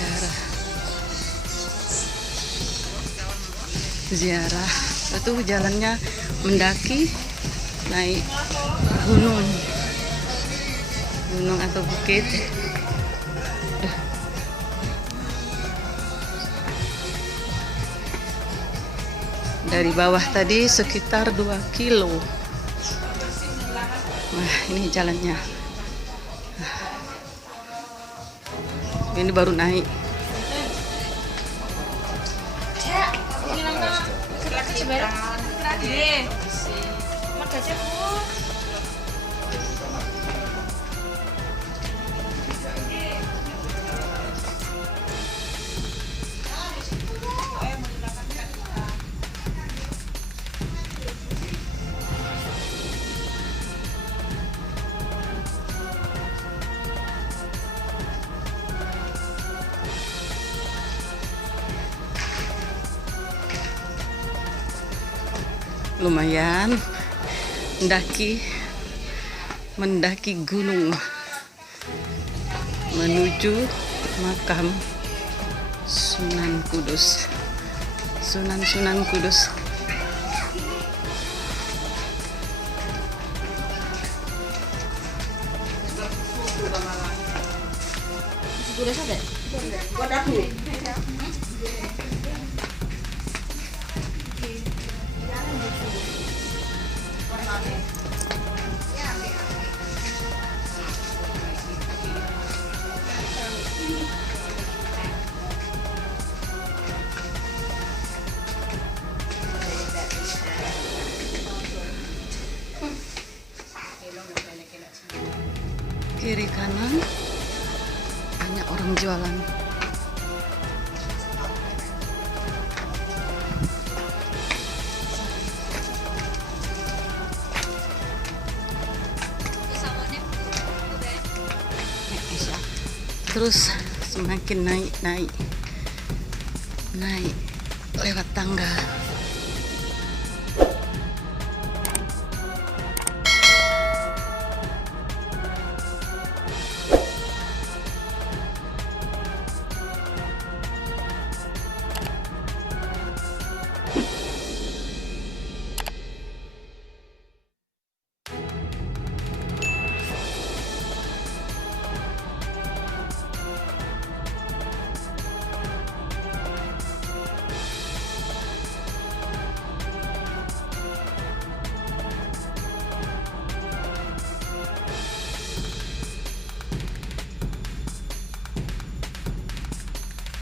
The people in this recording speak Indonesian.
ziarah. Ziarah itu jalannya mendaki naik gunung atau bukit. Dari bawah tadi sekitar 2 kilo. Nah, ini jalannya. Ini baru naik. Lumayan mendaki gunung menuju makam Sunan Kudus. Sunan Kudus. Kiri kanan banyak orang jualan. Terus semakin naik lewat tangga.